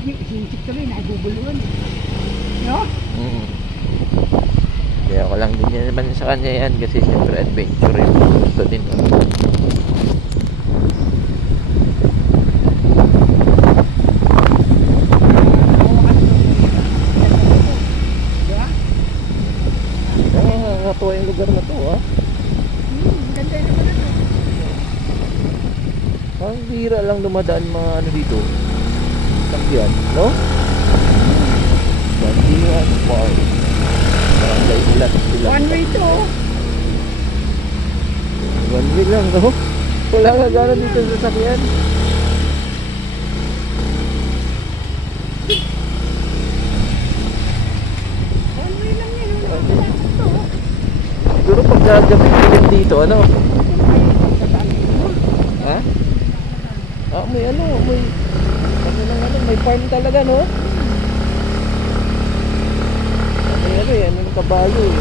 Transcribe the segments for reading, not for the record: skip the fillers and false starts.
sinisip tuloy, nakibubuluan. No? Kaya ko lang din yan naman sa kanya yan kasi siyempre adventure yung gusto din. Nakakatuwa yung lugar na to, ha? Ganda yung naman ito. Ang bira lang dumadaan mga ano dito. Sakyan, no? Bandihan Park. Barangay Ulat sila. One way to. One way lang, no? Wala nga gano'n dito sa sakyan. One way lang yan. Ito. Siguro pag gagawin dito, ano? Ha? Ah, may ano, may farm talaga, no? May ano yan, ang kabayo eh.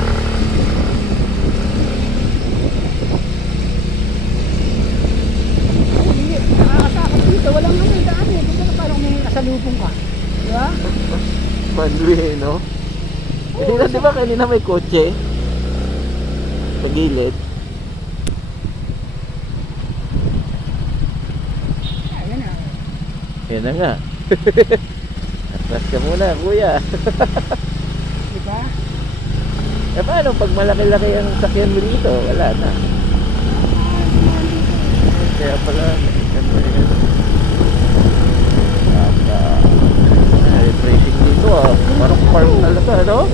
Nakakatakot dito. Walang ano yung daan eh. Kung parang may nasalubong ka. Di ba? Manway, no? Kanina, di ba kanina may kotse? Sa gilid. Ayan na. Yan na nga. Atras ka muna, kuya. Di ba? Eh paano pag malaki-laki ang sakyan mo dito? Wala na. Kaya pala, refreshing dito ah. Parang park talaga, no?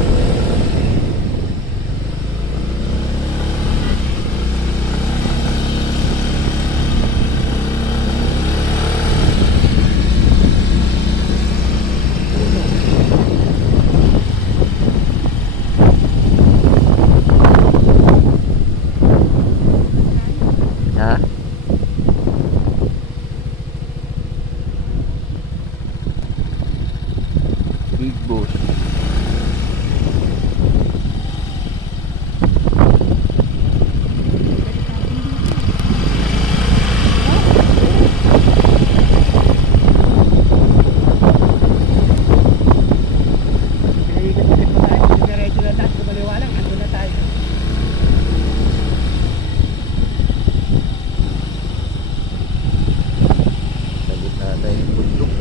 Ha? Big boss. Pinalikat-likat pa tayo. Diretso na tayo. Kumaliwa lang. Ando na tayo. Sa gitna na yung bundok.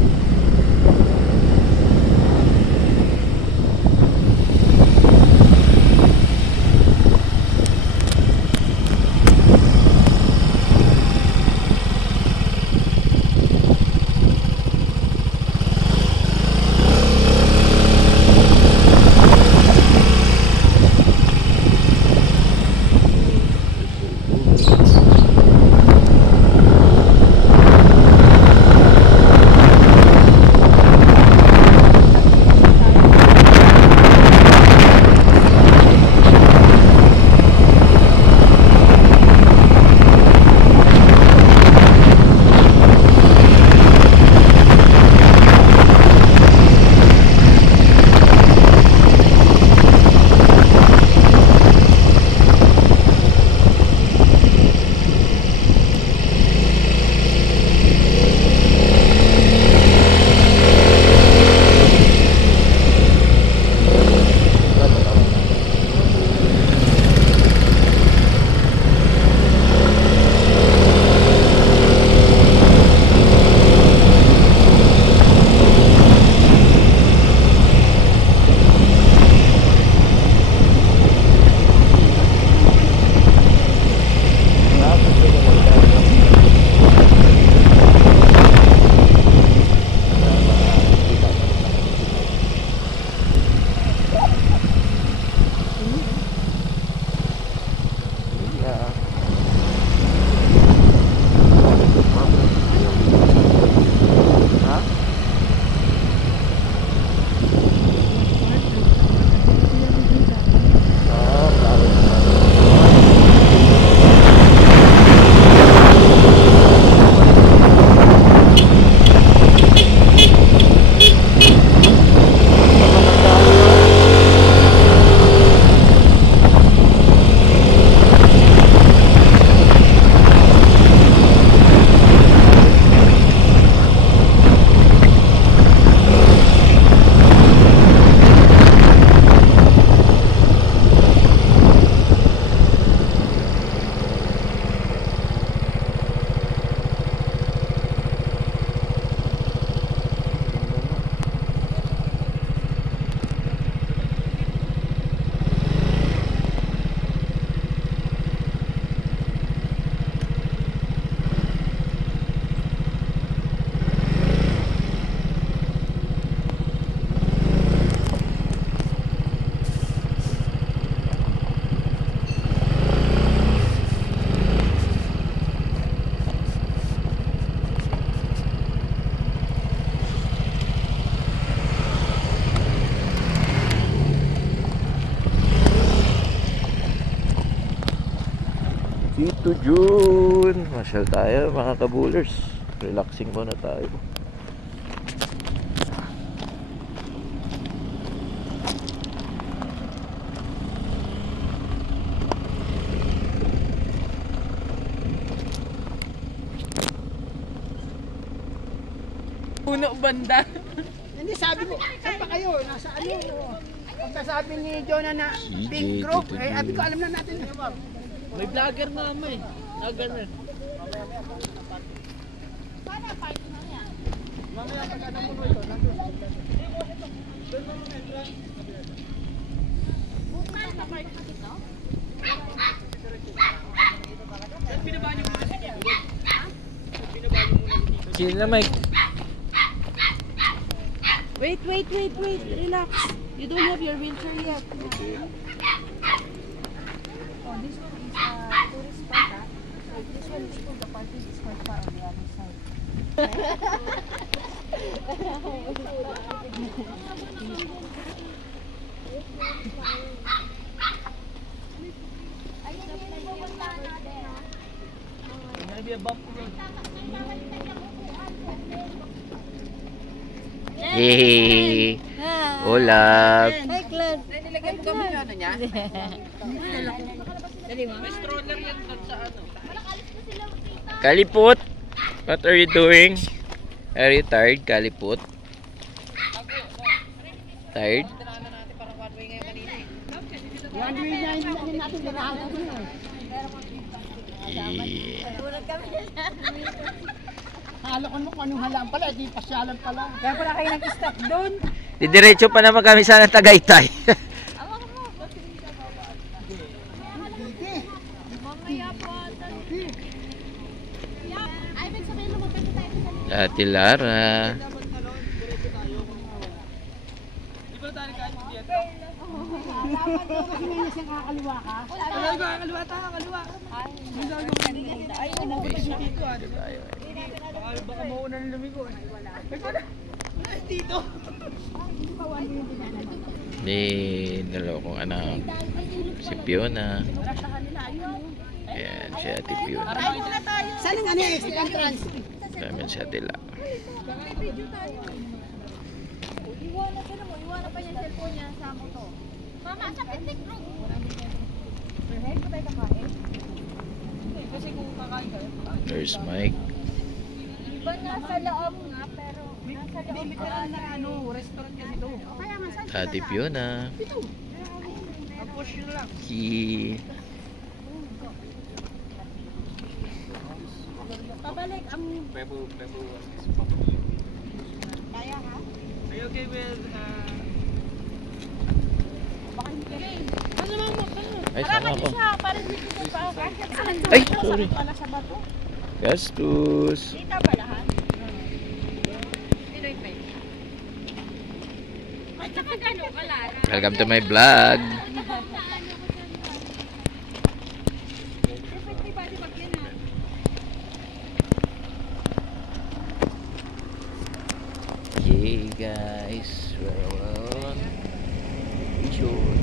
Tito Jun. Masyal tayo mga kabulers. Relaxing muna tayo. Puno banda. Hindi, sabi ko, saan pa kayo? Nasa ano? Pagkasabi ni Jonah na pink group, eh, sabi ko, alam na natin. May vlogger na naman eh. Ganun. Mamaya pag ano mo ito, nandun. Sino Mike? Wait, relax. You don't have your wheelchair yet. Oh, this one is a tourist spot, ah. So this one is for the parking is quite far on the other side. Gonna be a bump road. Yay! Hola! Hi, Clad. Nilagyan mo kami ano niya? May stroller yan doon sa ano. Kaliput! What are you doing? Are you tired, Kaliput? Tired? One way na yun natin dinahalan ko yun. Yeah. Halakan mo kung anong halaan pala, di pasyalan pala. Kaya pala kayo nag-stop doon. Didiretso pa naman kami sana Tagaytay. Ate Lara. Kasi ngayon siyang kakaliwa ka. Kaliwa tayo, kaliwa. Ay, umuwi siya. Baka mauna ng lumigo eh. Dito. May dalawa kong anak. Si Fiona. Ayan, si Ate Fiona. Saan ang ano yung exit entrance? Namin si Ate La. Iwanan pa yung cellphone niya sa motor. Mama, sa picnic room. Kasi kung kakain ka, There's Mike. Iba nasa loob nga, pero nasa loob. literal na ano, restaurant kasi ito. Kaya nga, saan Ate Fiona. Push yun lang. pabalik ang... Pebo. Kaya ha? Are you okay with Baka hindi. Ay, sama ko. siya, para dito sa pa. Ay, sorry. Pala sa bato. Gastos. Kita ba lahat? Pinoy pa yun. At saka gano'n ka, Lara? Welcome to my vlog. Yay guys, we're on shore.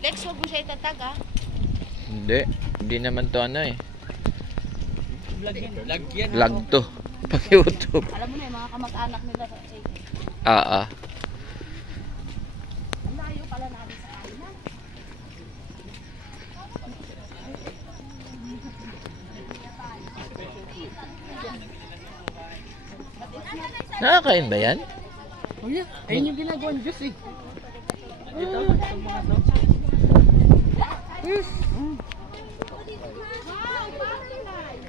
Lex, huwag mo siya itatag, ah. Hindi naman to ano eh. vlog yan? Vlog yan. Vlog to. Pag YouTube. Alam mo na yung mga kamag-anak nila sa Ang layo pala natin sa akin, ha? Nakakain ba yan? Oh yeah, ayun yung ginagawang juice eh. Ito, itong mga to.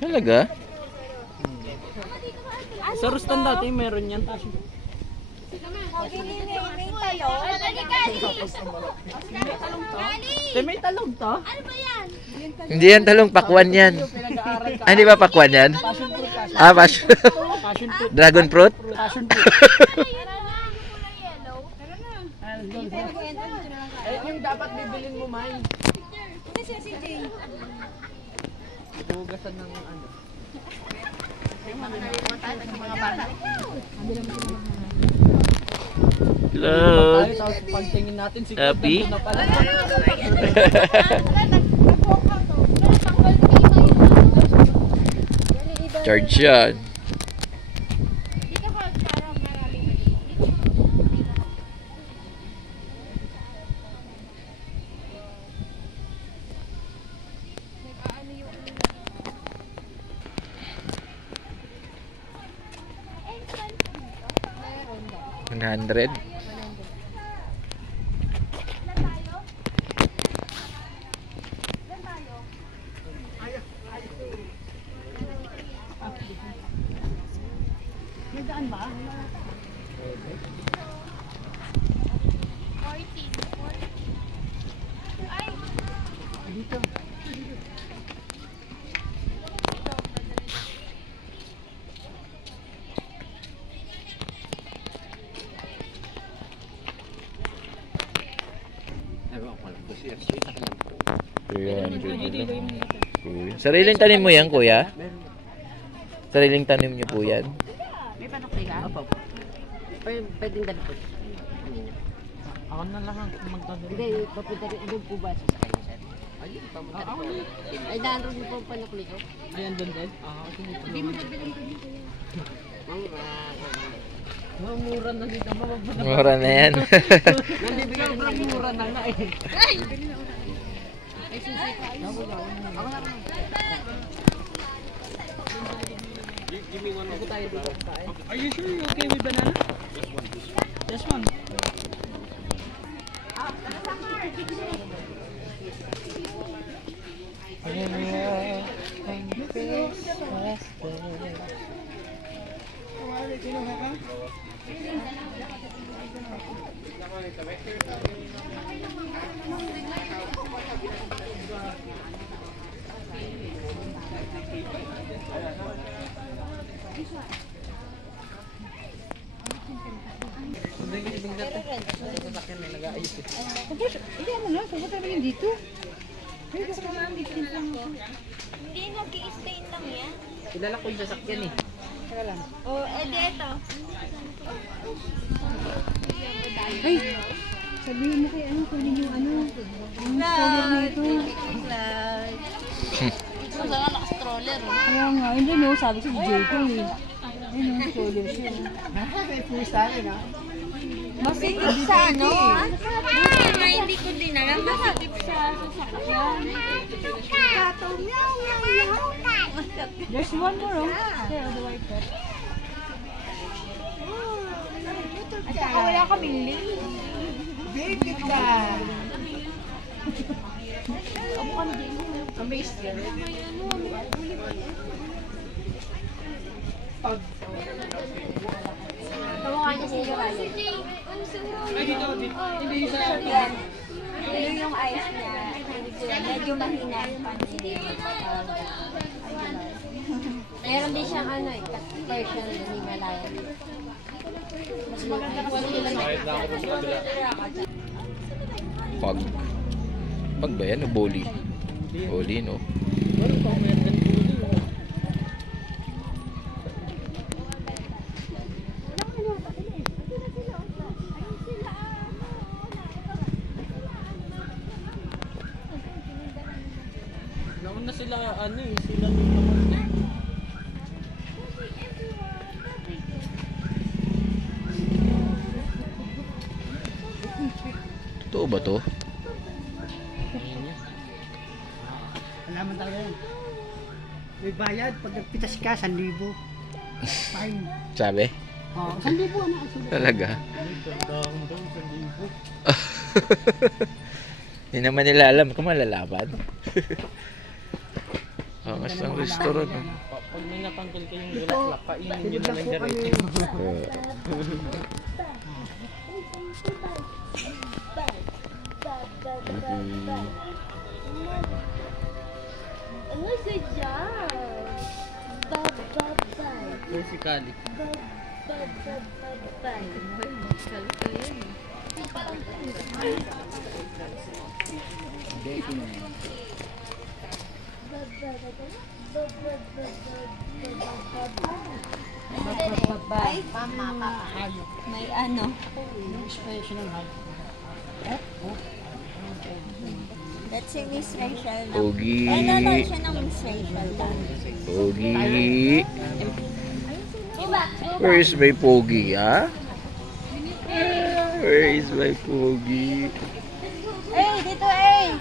Talaga? Sa Rustan dati meron yan. May talong. May talong to? Hindi yan talong, pakwan yan. Pinag-aaral ka. Ah, di ba pakwan yan? Passion fruit kasi. Ah, passion. Passion fruit. Dragon fruit? Passion fruit. Ayun yung dapat bibilin mo, May. Hindi siya si Jay. Hugasan ng ano. Hello. Tayo, tapos pagtingin natin si Happy? na pala. Charge yan. $100. May daan ba? Dito. Kuya. Sariling tanim mo yan, kuya? Sariling tanim niyo po yan? May panukli ka? Opo. Pwedeng ganito. Ako na lang ang magdadala. Hindi, papunta rin. Doon po ba sa kanya, sir? Ayun, papunta rin po. Ay, daan rin po ang panukli ko. Ay, andun din? Hindi mo bibilang ko dito yan. Mura na dito. Mura na yan. Nandibigay ko mura na nga eh. Ay, susi ka. Ako na rin. Ako tayo dito tayo. Are you sure you're okay with banana? This one. Hindi, ano lang. Pupunta rin yun dito. Ay, gusto ko lang dito lang ako. Hindi, nag-i-stain lang yan. Kilala ko yung sasakyan eh. Teka lang. Oh, edi ito. Ay! Sabihin mo kay ano, kunin yung ano. Yung stroller na ito. Ito sana naka-stroller. Kaya nga, hindi no, sabi ko si Jayco eh. Ayun no, stroller siya. May pusa rin ha. Masikip sa ano? Buti nga hindi ko din alam. Masikip sa sasakyan. There's one more oh. There, the white pet. At saka wala kaming link. Baby ka. Amazed ka. Tawagan niya si Yoraya. Ay, dito. Hindi sa... Yan. Yun yung eyes niya. Medyo mahina yung pansin. Meron din siyang ano eh, version ng Himalayan. Mas maganda kasi sila Pag. Pag ba yan o boli? Boli, no? Wala pa American food eh. Nauna sila ano eh, sila dito naman eh. Totoo ba to? Alaman talaga yan. May bayad pag nagpitas ka, 1,000. Fine. Sabi? Oh, 1,000 ano. Talaga? Gandang daw sa libo. Hindi naman nila alam kung malalaban. Angas ng restaurant. No? Pag may natanggal kayong bulaklak, kainin nyo na lang diretso. Ano si Jam? Basically. Ay, may ano. Special ng height. That's yung Miss Rachel na. Pogi. Ay, nanonood siya ng Miss Rachel lang. Pogi. Diba? Where is my Pogi, ha? Where is my Pogi? Hey, dito eh!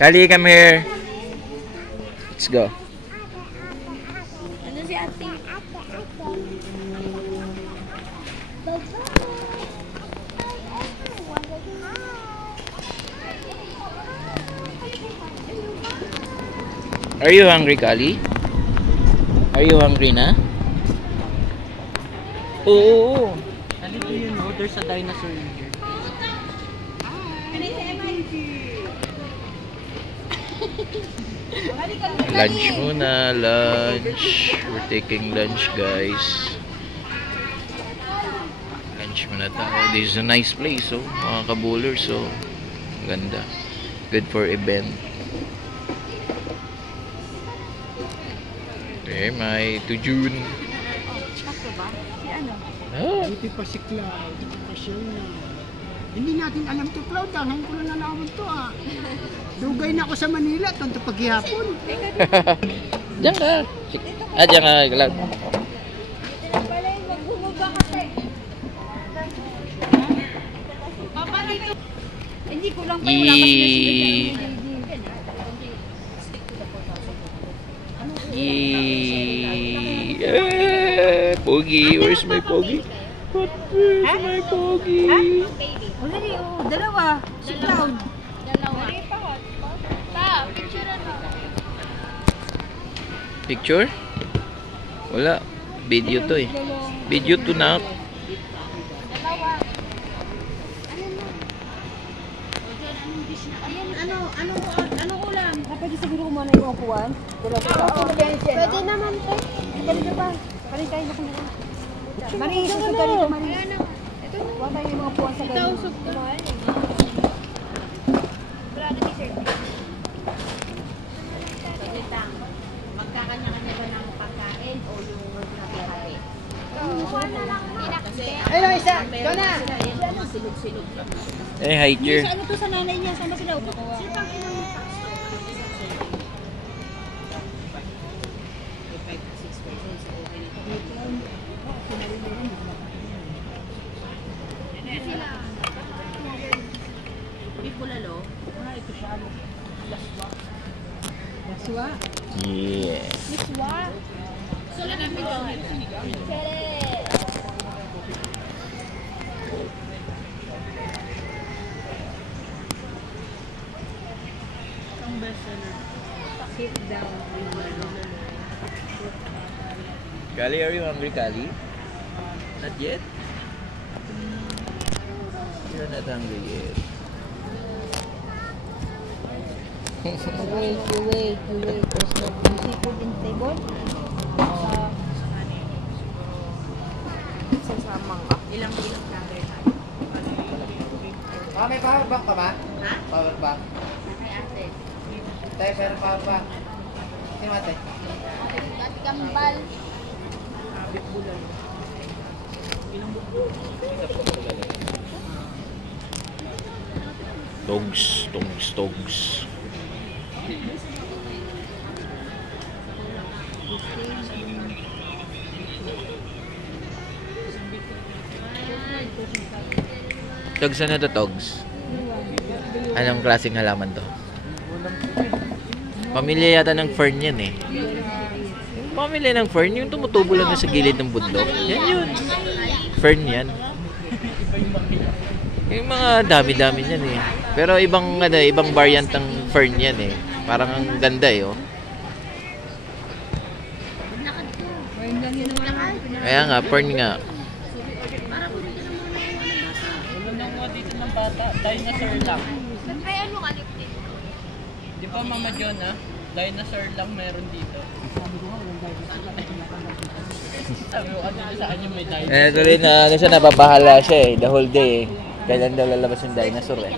Kali, come here. Let's go. Ano si ate? Are you hungry, Kali? Are you hungry na? Oo. Halito yun, no? There's a dinosaur in here. Lunch muna, lunch. We're taking lunch, guys. Lunch muna tayo. This is a nice place, oh. Mga kabulers, oh. Ganda. Good for event. Okay, may to June. Ah, Buti pa si Cloud. Special na. Hindi natin alam to Cloud. Ngayon ko lang nalaman to Dugay na ako sa Manila. Tanto paghihapon. diyan ka. Diyan ka, Cloud. Hindi ko lang Yee. Pogi, where's my Pogi? Where's my Pogi? Dalawa. Si Cloud. Picture? Wala. Video to eh. Video to na. Ano ulam? Pwede siguro kumuha na yung upuan? Pwede naman, te. Ganito pa. Kanin tayo na kumuha. Maris, susog ka dito, Maris. Huwag tayo yung mga upuan sa ganito. Ito, usog naman. Wala na t-shirt. Magkakanya-kanya ba ng pagkain o yung nakihati? Ayun ang isa. Jonah! Silog-silog. Eh, hi, cheer. Ano to sa nanay niya? Sama sila. Yeah. Kali, are you hungry, Kali? Not yet? You're not hungry yet. Wait. There's no seafood in table? Sasamang ka. Ilang cover tayo? May power bank ka ba? Ha? Power bank. Kay ate. Tayo, pero power bank. Sino ate? Ate Gambal. Togs. Togs, ano to, Togs? Anong klaseng halaman to? Pamilya yata ng fern yan eh. Yung pamilya ng fern, yung tumutubo lang sa gilid ng bundok. Yan yun. Fern yan. Yung mga dami-dami niyan eh. Pero ibang variant ng fern yan eh. Parang ang ganda eh, oh. Kaya nga, fern nga. Ng bata, dinosaur lang. Ay, ano ka dito? Di ba Mama Jonah? Dinosaur lang meron dito. Sabi ko ano sa kanya may dinosaur. Eh, tuloy na, ano siya, nababahala siya eh. The whole day eh. Kailan daw lalabas yung dinosaur eh.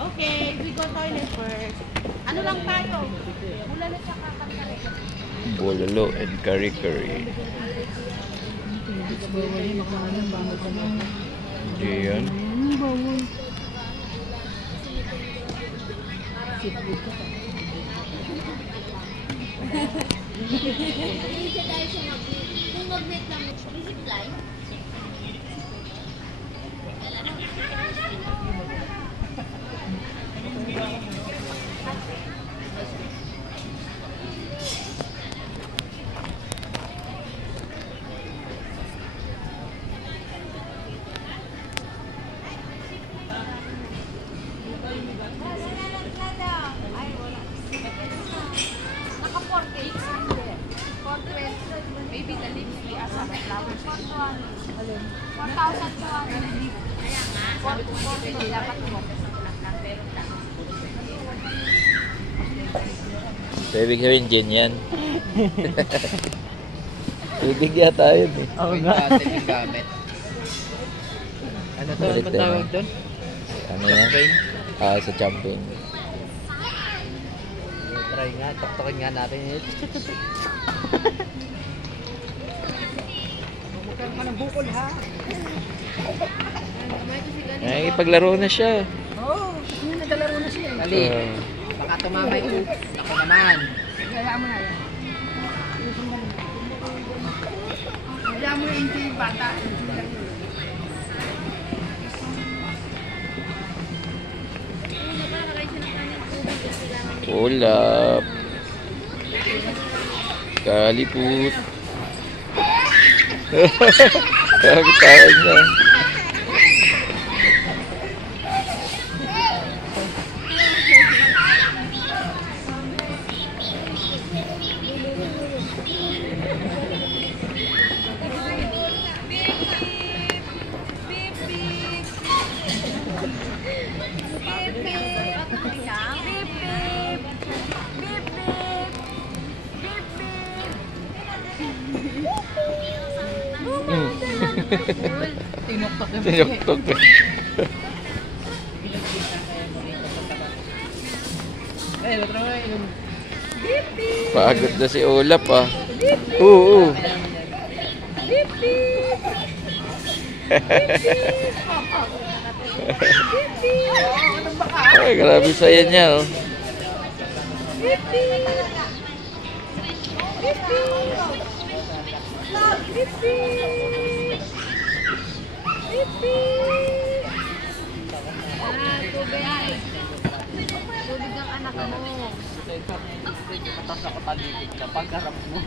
Okay, we go toilet first. Ano lang tayo? Ulan at saka kantare. Bololo and kari-kari. Hindi yan. Kung magnet lang, visit line. Maybe the lips we as a flowers. 4,200 lips. Kaya nga. 4,200 dapat mo. So, ibig sabihin gin yan. Ibig yata yun eh. Oo nga. Yung gamit. Ano to? Balik Ano tayo. tawag doon? Ano yan? Sa champagne. Try nga. Tuktukin nga natin. Bukal ka ng bukol ha. Ay, paglaro na siya. Oo, naglalaro na siya. Dali. Baka tumamay ko. Ako naman. Hayaan mo na yan. Hayaan mo na yung bata. Ulap. Kaliput. Kakitaan niya. Tinuktok na. Tinuktok. Eh, ba't naman yung... Pagod na si Ulap ah. Oo. Ay, grabe saya niya oh. Tubig ang anak mo. Tapos ako talikid ka. Pagharap mo.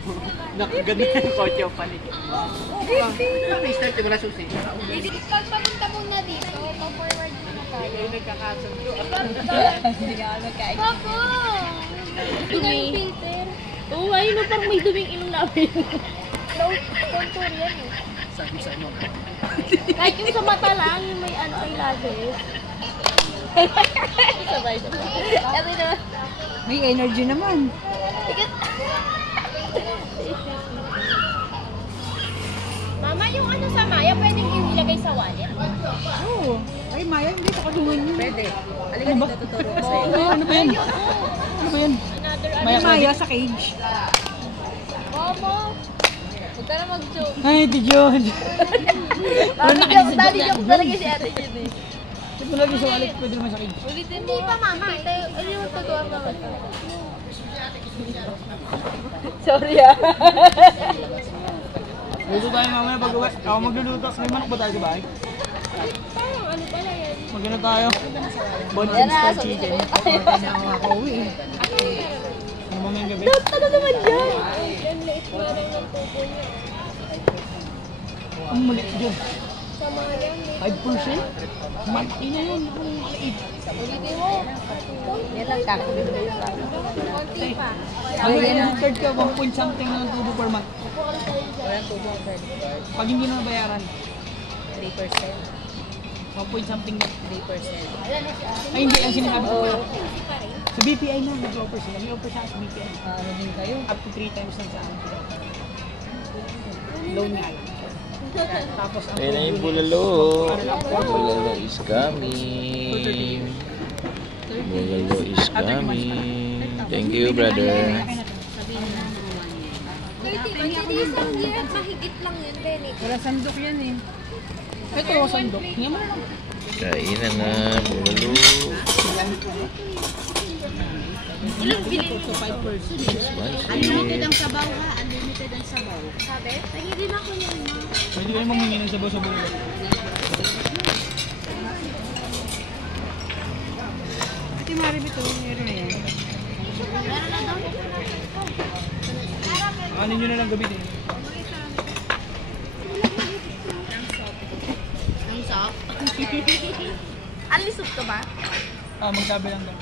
Nakaganda yung kotse o palikid mo. Start mo na susi. Pag papunta mo na dito, pa-forward mo na tayo. Yung nagkakasundo. Hindi ka magkain. Papa! Dumi. Filter. Oo, ayun o, parang may duming ilong namin. Low contour yan eh. Sabi sa mo. Kahit yung sa mata lang, yung may ano eyelashes. Sabay na. Kasi naman. May energy naman. Mama, yung ano sa Maya, pwedeng ilagay sa wallet? Oo. Ay, Maya, hindi pa kadungan yun. Pwede. Halika dito, tuturo ko sa'yo. Ano ba yan? Ano ba yan? Another May Maya sa cage. Mama! Huwag ka na mag-joke. Ay, di George. Dali joke talaga si Ate Jun eh. Ito lagi sa wallet, pwede naman sa cage. Ulitin mo. Hindi pa, Mama. Ano yung totoo mo? Sorry ah. Luto tayo mamaya pag-uwi. Ako magluluto. May manok ba tayo sa bahay? Parang ano pala yan? Magano tayo? Bonfire Yan na, style sorry. chicken. Kaya ako makauwi eh. Ano mamayang gabi? Ano naman yan? Ang liit pa rin ng tubo niya. Ang maliit dyan. Sa mga yan, 5%? Mati na yun. Ang maliit. ulitin mo. Yan lang kakabit mo yung parang. Konti pa. Ano yung third ka, 1 point something ng tubo per month. Pag hindi mo nabayaran. 3%. 1 something day percent. Ay, hindi. Ang sinasabi ko lang. Sa BPI na, nag-offer sila. May offer siya sa BPI. Ano din kayo? Up to 3 times lang sa akin sila. Loan nga lang. Tapos ang Ayun na yung bulalo. Bulalo is coming. Bulalo is coming. Thank you, brother. Pwede isang year at mahigit lang yun, Benny. wala sandok yan eh. Ito, sandok. Hindi mo na lang. Kain na nga, bulalo. Ilang bilhin? Unlimited ang sabaw ha, unlimited ang sabaw. Sabi? Tingin din ako yan. Pwede kayo mamingi ng sabaw sa bulo. Ate Maribit, meron na yan. Ano nyo na lang gabi din. Ang soft. Alisok ka ba? Magsabi lang daw.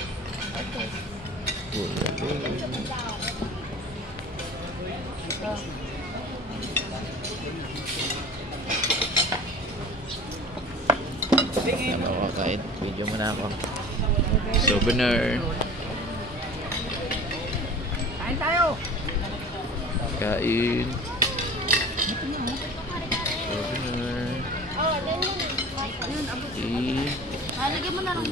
Ano ako kahit video mo na ako. Souvenir. Kain tayo! Kain. Souvenir. Oo, ganyan. Eat. Halagyan mo na lang.